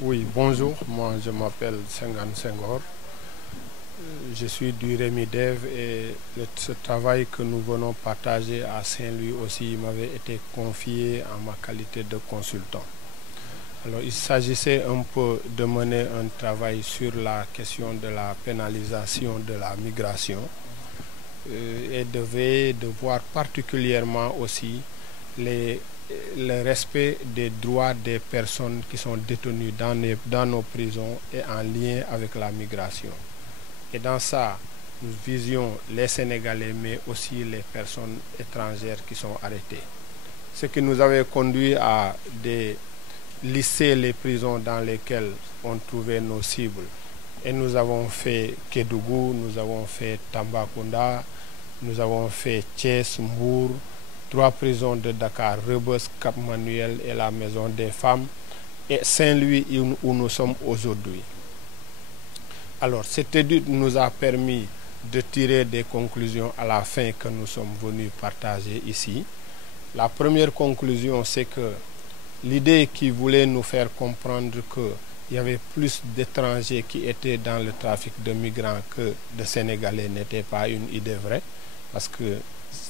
Oui, bonjour, moi je m'appelle Senghane Senghor. Je suis du REMIDEV et ce travail que nous venons partager à Saint-Louis aussi m'avait été confié en ma qualité de consultant. Alors il s'agissait un peu de mener un travail sur la question de la pénalisation de la migration et de voir particulièrement aussi le respect des droits des personnes qui sont détenues dans nos prisons et en lien avec la migration. Et dans ça, nous visions les Sénégalais, mais aussi les personnes étrangères qui sont arrêtées. Ce qui nous avait conduit à lister les prisons dans lesquelles on trouvait nos cibles. Et nous avons fait Kédougou, nous avons fait Tambacounda, nous avons fait Thiès, Mbour, 3 prisons de Dakar, Rebeuss, Cap Manuel et la Maison des Femmes, et Saint-Louis où nous sommes aujourd'hui. Alors, cette étude nous a permis de tirer des conclusions à la fin que nous sommes venus partager ici. La première conclusion, c'est que l'idée qui voulait nous faire comprendre qu'il y avait plus d'étrangers qui étaient dans le trafic de migrants que de Sénégalais n'était pas une idée vraie, parce que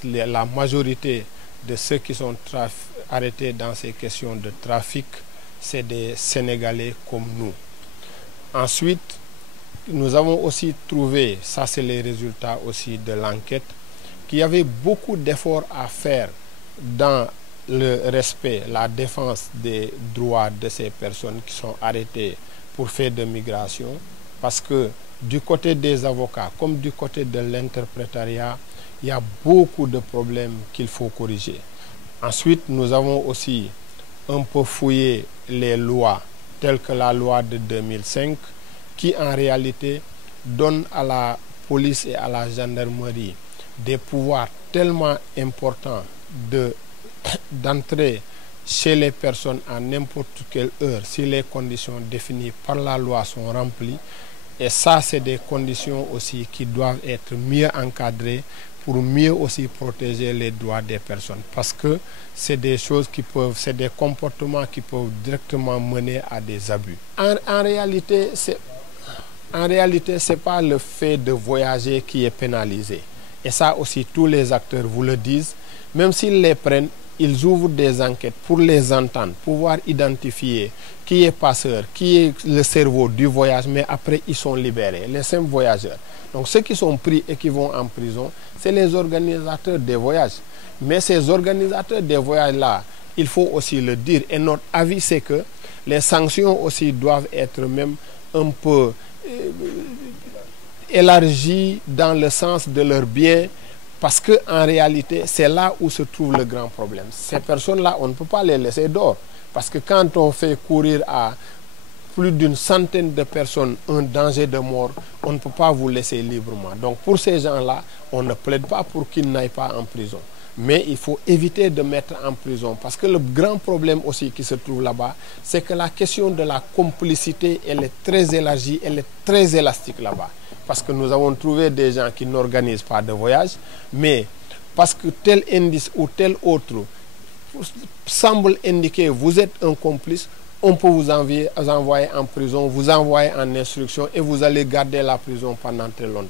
la majorité de ceux qui sont arrêtés dans ces questions de trafic, c'est des Sénégalais comme nous. Ensuite, nous avons aussi trouvé, ça c'est les résultats aussi de l'enquête, qu'il y avait beaucoup d'efforts à faire dans le respect, la défense des droits de ces personnes qui sont arrêtées pour faire de migration, parce que du côté des avocats comme du côté de l'interprétariat, il y a beaucoup de problèmes qu'il faut corriger. Ensuite, nous avons aussi un peu fouillé les lois, telles que la loi de 2005, qui en réalité donne à la police et à la gendarmerie des pouvoirs tellement importants d'entrer chez les personnes à n'importe quelle heure si les conditions définies par la loi sont remplies. Et ça, c'est des conditions aussi qui doivent être mieux encadrées pour mieux aussi protéger les droits des personnes. Parce que c'est des choses c'est des comportements qui peuvent directement mener à des abus. En réalité, c'est pas le fait de voyager qui est pénalisé. Et ça aussi, tous les acteurs vous le disent. Même s'ils les prennent, ils ouvrent des enquêtes pour les entendre, pouvoir identifier qui est passeur, qui est le cerveau du voyage, mais après ils sont libérés, les simples voyageurs. Donc ceux qui sont pris et qui vont en prison, c'est les organisateurs des voyages. Mais ces organisateurs des voyages-là, il faut aussi le dire. Et notre avis, c'est que les sanctions aussi doivent être même un peu élargies dans le sens de leur bien. Parce qu'en réalité, c'est là où se trouve le grand problème. Ces personnes-là, on ne peut pas les laisser dehors. Parce que quand on fait courir à plus d'une centaine de personnes un danger de mort, on ne peut pas vous laisser librement. Donc pour ces gens-là, on ne plaide pas pour qu'ils n'aillent pas en prison. Mais il faut éviter de mettre en prison. Parce que le grand problème aussi qui se trouve là-bas, c'est que la question de la complicité, elle est très élargie, elle est très élastique là-bas. Parce que nous avons trouvé des gens qui n'organisent pas de voyage, mais parce que tel indice ou tel autre semble indiquer que vous êtes un complice, on peut vous envoyer en prison, vous envoyer en instruction et vous allez garder la prison pendant très longtemps.